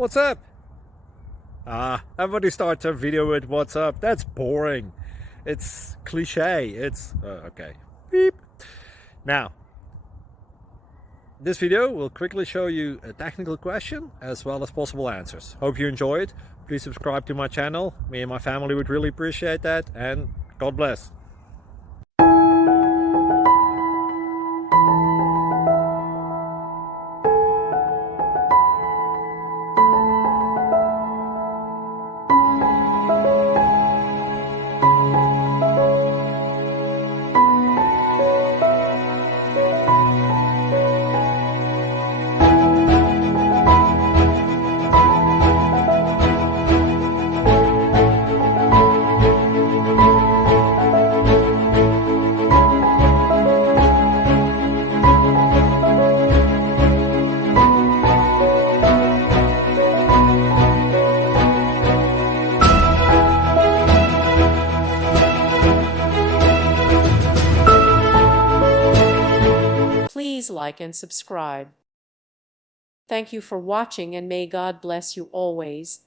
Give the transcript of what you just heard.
What's up? Everybody starts a video with what's up. That's boring. It's cliche. It's okay. Beep. Now, this video will quickly show you a technical question as well as possible answers. Hope you enjoy it. Please subscribe to my channel. Me and my family would really appreciate that, and God bless. Please like and subscribe. Thank you for watching, and may God bless you always.